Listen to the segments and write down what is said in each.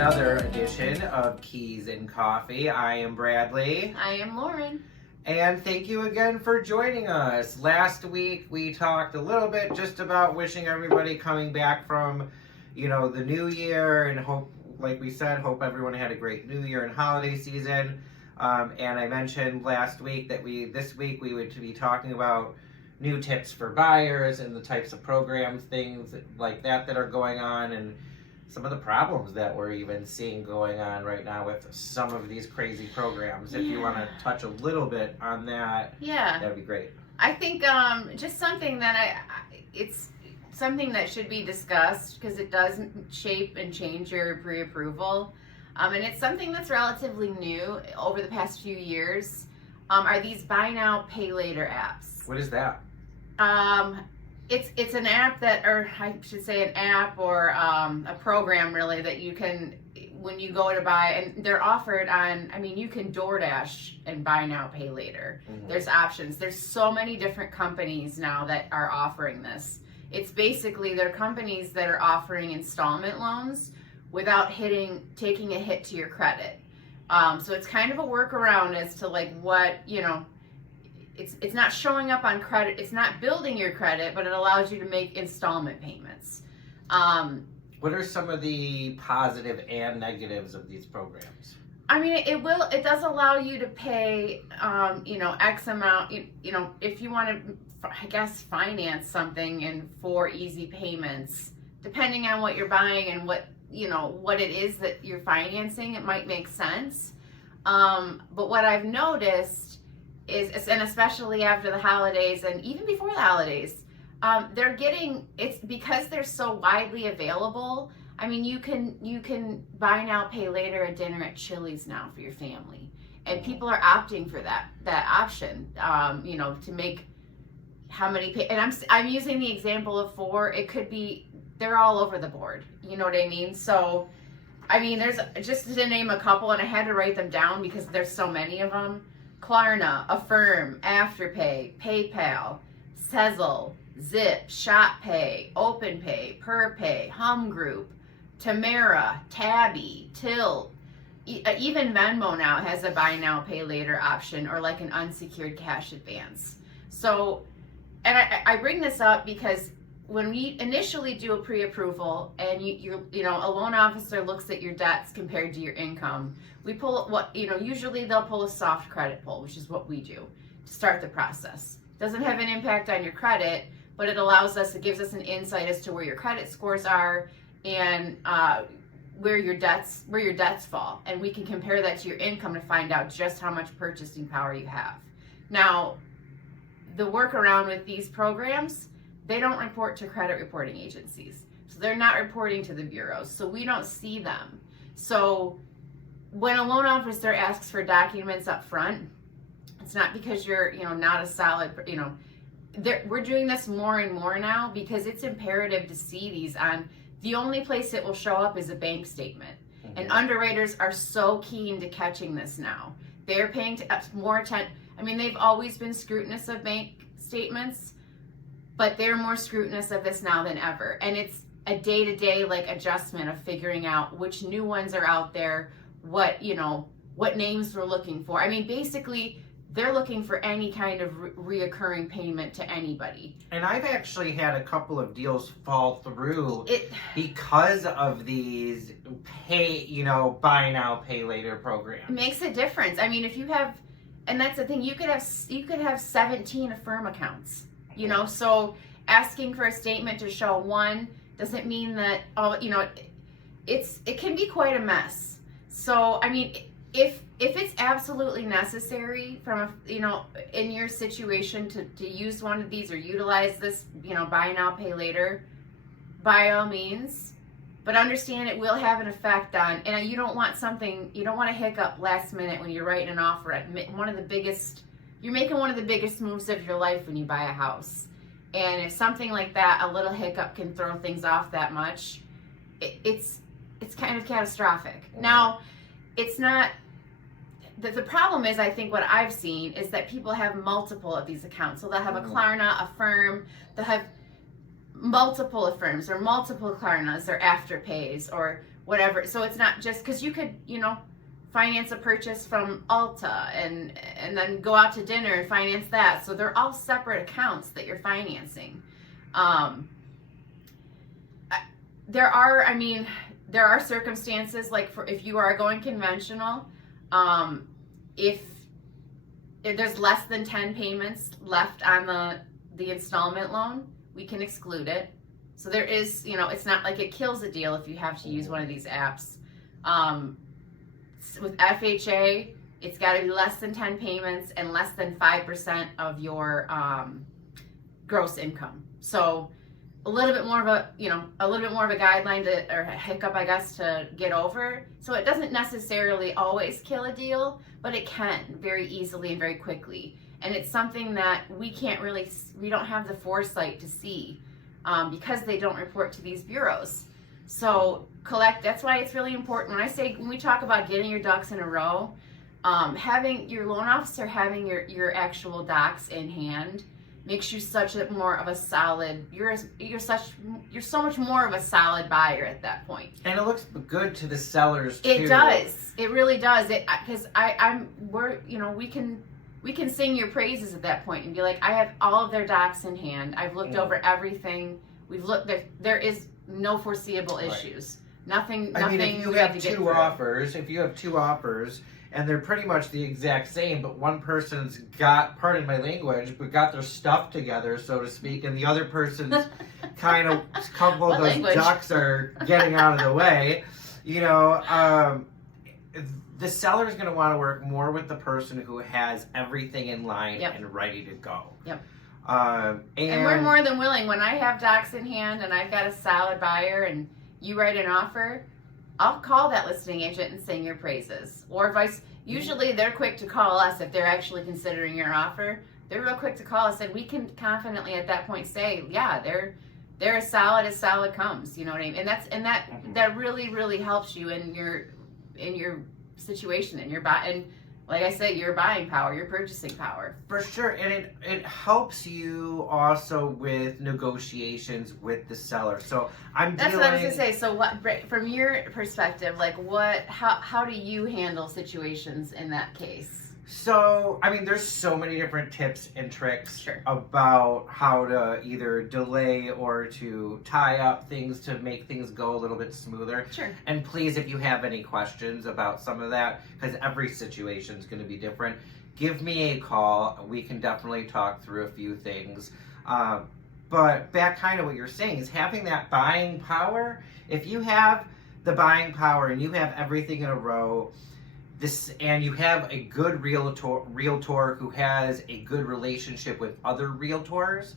another edition of Keys and Coffee. I am Bradley. I am Lauren. And thank you again for joining us. Last week we talked a little bit just about wishing everybody coming back from, the new year, and hope, like we said, hope everyone had a great new year and holiday season. And I mentioned last week that this week we would be talking about new tips for buyers and the types of programs, things like that are going on, and some of the problems that we're even seeing going on right now with some of these crazy programs. If you want to touch a little bit on that, that'd be great. I think just something that it's something that should be discussed because it does shape and change your pre-approval. And it's something that's relatively new over the past few years, are these buy now, pay later apps. What is that? It's an app that, or I should say an app or a program really that you can, when you go to buy, and they're offered on, you can DoorDash and buy now, pay later. Mm-hmm. There's options. There's so many different companies now that are offering this. It's basically, they're companies that are offering installment loans without taking a hit to your credit. So it's kind of a workaround as to what, it's not showing up on credit, it's not building your credit, but it allows you to make installment payments. What are some of the positive and negatives of these programs? It does allow you to pay, X amount, if you want to, finance something in 4 easy payments, depending on what you're buying and what it is that you're financing, it might make sense. But what I've noticed is, and especially after the holidays and even before the holidays, it's because they're so widely available. You can buy now, pay later a dinner at Chili's now for your family, and people are opting for that option. To make how many and I'm using the example of 4. It could be, they're all over the board. You know what I mean? So, there's, just to name a couple, and I had to write them down because there's so many of them. Klarna, Affirm, Afterpay, PayPal, Sezzle, Zip, ShopPay, OpenPay, PerPay, Hum Group, Tamara, Tabby, Tilt. Even Venmo now has a buy now, pay later option, or like an unsecured cash advance. So, and I bring this up because when we initially do a pre-approval and a loan officer looks at your debts compared to your income, we pull usually they'll pull a soft credit pull, which is what we do to start the process. Doesn't have an impact on your credit, but it gives us an insight as to where your credit scores are and where your debts fall, and we can compare that to your income to find out just how much purchasing power you have. Now, the workaround with these programs, they don't report to credit reporting agencies. So they're not reporting to the bureaus. So we don't see them. So when a loan officer asks for documents up front, it's not because you're, not a solid, we're doing this more and more now because it's imperative to see these on, the only place it will show up is a bank statement. Mm-hmm. And underwriters are so keen to catching this now. They're paying more attention. They've always been scrutinous of bank statements, but they're more scrutinous of this now than ever. And it's a day-to-day adjustment of figuring out which new ones are out there, what names we're looking for. Basically, they're looking for any kind of reoccurring payment to anybody. And I've actually had a couple of deals fall through because of these buy now, pay later programs. It makes a difference. If you have, and that's the thing, you could have 17 Affirm accounts. So asking for a statement to show one doesn't mean that it can be quite a mess. So if it's absolutely necessary from in your situation to use one of these or utilize this buy now, pay later, by all means, but understand it will have an effect on, and you don't want a hiccup last minute when you're writing an offer at you're making one of the biggest moves of your life when you buy a house. And if something like that, a little hiccup can throw things off that much, it's kind of catastrophic. Mm-hmm. Now, it's not, the problem is, I think what I've seen is that people have multiple of these accounts. So they'll have a Klarna, Affirm, they'll have multiple Affirms or multiple Klarnas or Afterpays or whatever. So it's not just because you could, finance a purchase from Alta and then go out to dinner and finance that. So they're all separate accounts that you're financing. There are circumstances like if you are going conventional, if there's less than 10 payments left on the installment loan, we can exclude it. So there is, it's not like it kills the deal if you have to use one of these apps. With FHA, it's got to be less than 10 payments and less than 5% of your gross income. So a little bit more of a guideline or a hiccup, I guess, to get over. So it doesn't necessarily always kill a deal, but it can very easily and very quickly. And it's something that we don't have the foresight to see because they don't report to these bureaus. So that's why it's really important. When we talk about getting your ducks in a row, having your loan officer having your actual docs in hand makes you you're so much more of a solid buyer at that point. And it looks good to the sellers too. It does. It really does. Because we can sing your praises at that point and be like, I have all of their docs in hand. I've looked over everything. We've looked. There is no foreseeable issues. Nothing. If you have two offers and they're pretty much the exact same, but one person's got, pardon my language, but got their stuff together, so to speak, and the other person's kind of couple of those ducks are getting out of the way, the seller's going to want to work more with the person who has everything in line and ready to go. Yep. And we're more than willing. When I have docs in hand and I've got a solid buyer and you write an offer, I'll call that listing agent and sing your praises. Or usually they're quick to call us if they're actually considering your offer. They're real quick to call us, and we can confidently at that point say, yeah, they're as solid comes. You know what I mean? And that really, really helps you in your situation and like I said, your buying power, your purchasing power. For sure, and it helps you also with negotiations with the seller. So That's what I was gonna say. So what, from your perspective, how do you handle situations in that case? So, there's so many different tips and tricks about how to either delay or to tie up things to make things go a little bit smoother. Sure. And please, if you have any questions about some of that, because every situation is going to be different, give me a call. We can definitely talk through a few things. But back kind of what you're saying is having that buying power. If you have the buying power and you have everything in a row, and you have a good realtor who has a good relationship with other realtors.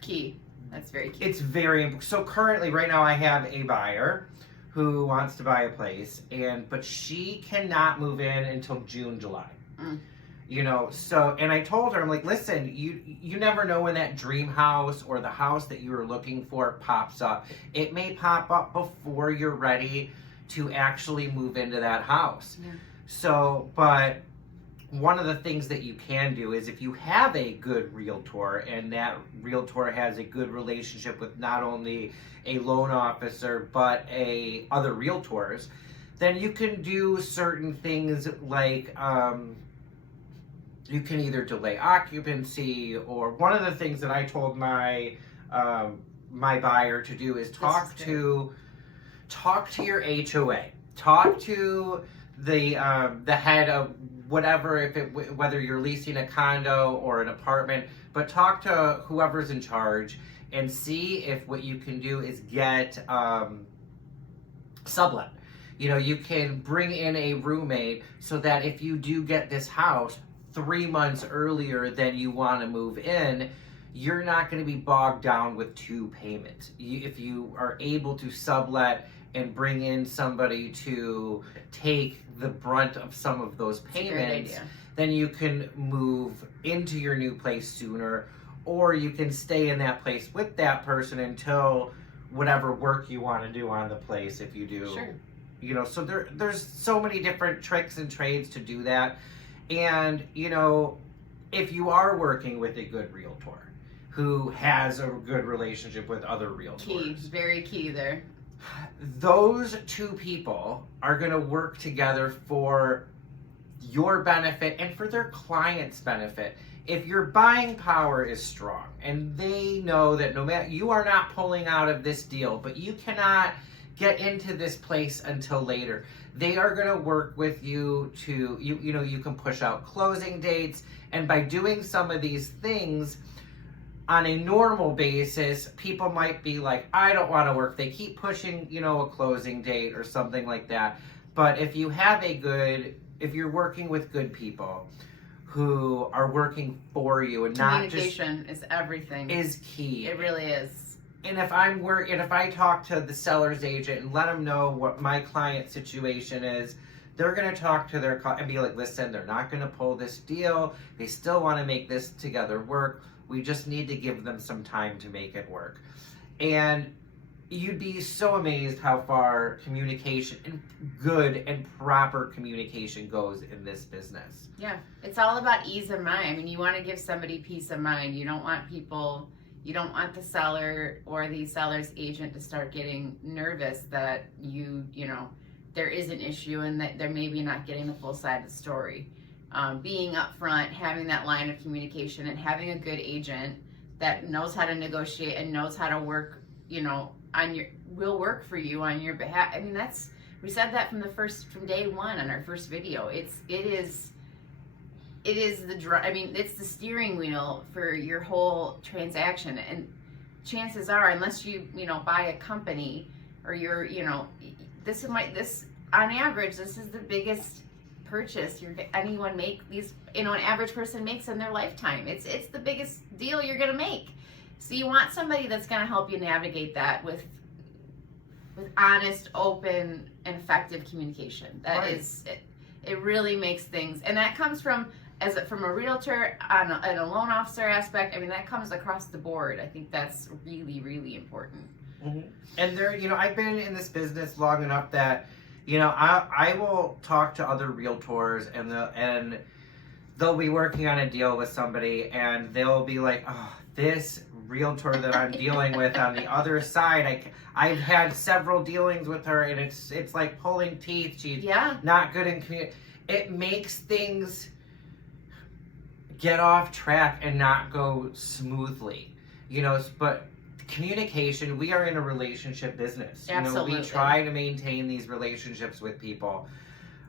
Key. That's very key. It's very important. So currently, right now, I have a buyer who wants to buy a place, but she cannot move in until June, July. And I told her, I'm like, listen, you never know when that dream house or the house that you were looking for pops up. It may pop up before you're ready to actually move into that house. Yeah. So, but one of the things that you can do is if you have a good realtor and that realtor has a good relationship with not only a loan officer but other realtors, then you can do certain things like you can either delay occupancy, or one of the things that I told my buyer to do is talk to your HOA, talk to the head of whatever, whether you're leasing a condo or an apartment, but talk to whoever's in charge and see if what you can do is get sublet. You can bring in a roommate so that if you do get this house 3 months earlier than you want to move in, you're not going to be bogged down with 2 payments. If you are able to sublet and bring in somebody to take the brunt of some of those payments, then you can move into your new place sooner, or you can stay in that place with that person until whatever work you want to do on the place, if you do. Sure. So there's so many different tricks and trades to do that. And, if you are working with a good realtor who has a good relationship with other realtors. Key, very key there. those two people are going to work together for your benefit and for their client's benefit. If your buying power is strong and they know that no matter, you are not pulling out of this deal, but you cannot get into this place until later, they are going to work with you to, you can push out closing dates. And by doing some of these things on a normal basis, people might be like, I don't want to work. They keep pushing, a closing date or something like that. But if you have if you're working with good people who are working for you and not just... Communication is everything. Is key. It really is. And if I talk to the seller's agent and let them know what my client situation is, they're going to talk to their client and be like, listen, they're not going to pull this deal. They still want to make this together work. We just need to give them some time to make it work. And you'd be so amazed how far communication and good and proper communication goes in this business. Yeah, it's all about ease of mind. I mean, you want to give somebody peace of mind. You don't want the seller or the seller's agent to start getting nervous that there is an issue and that they're maybe not getting the full side of the story. Being upfront, having that line of communication, and having a good agent that knows how to negotiate and knows how to work, will work for you on your behalf. I mean, we said that from day one on our first video. It is it's the steering wheel for your whole transaction. And chances are, unless you buy a company or on average, this is the biggest purchase anyone an average person makes in their lifetime. It's the biggest deal you're going to make. So you want somebody that's going to help you navigate that with honest, open, and effective communication. That right. is it really makes things, and that comes from a realtor and a loan officer aspect. I mean, that comes across the board. I think that's really, really important. Mm-hmm. And I've been in this business long enough that I will talk to other realtors and they'll be working on a deal with somebody and they'll be like, oh, this realtor that I'm dealing with on the other side, I've had several dealings with her and it's like pulling teeth. She's not good in communication. It makes things get off track and not go smoothly, but communication, we are in a relationship business. Absolutely. We try to maintain these relationships with people.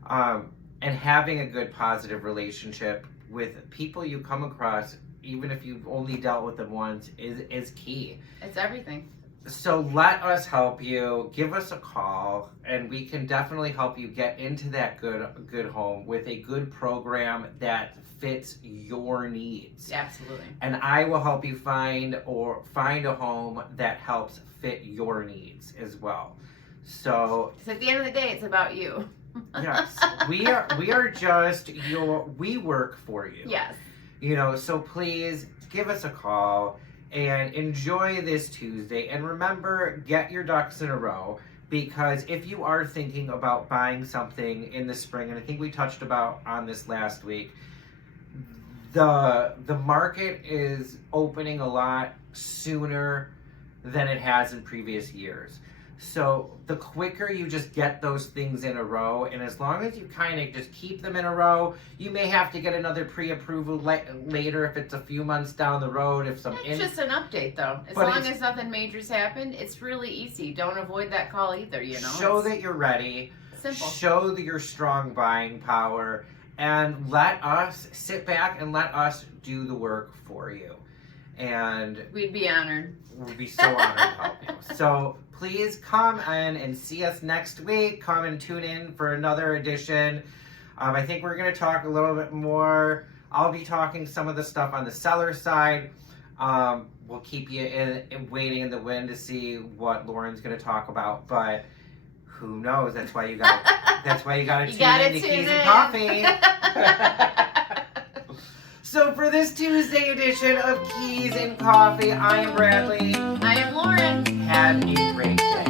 And having a good positive relationship with people you come across, even if you've only dealt with them once, is key. It's everything. So let us help you. Give us a call, and we can definitely help you get into that good home with a good program that fits your needs. Absolutely. And I will help you find a home that helps fit your needs as well. So at the end of the day, it's about you. Yes, we work for you. Yes. So please give us a call and enjoy this Tuesday. And remember, get your ducks in a row, because if you are thinking about buying something in the spring, and I think we touched on this last week, the market is opening a lot sooner than it has in previous years. So the quicker you just get those things in a row, and as long as you kind of just keep them in a row, you may have to get another pre-approval later if it's a few months down the road. It's just an update, though. As long as nothing major's happened, it's really easy. Don't avoid that call either, Show that you're ready. Simple. Show your strong buying power, and let us sit back and let us do the work for you. And we'd be honored. We'd be so honored to help you. So please come in and see us next week. Come and tune in for another edition. I think we're going to talk a little bit more. I'll be talking some of the stuff on the seller side. We'll keep you waiting in the wind to see what Lauren's going to talk about, but who knows? That's why you got to tune in to Keys and Coffee. So for this Tuesday edition of Keys and Coffee, I am Bradley. I am Lauren. Have a great day.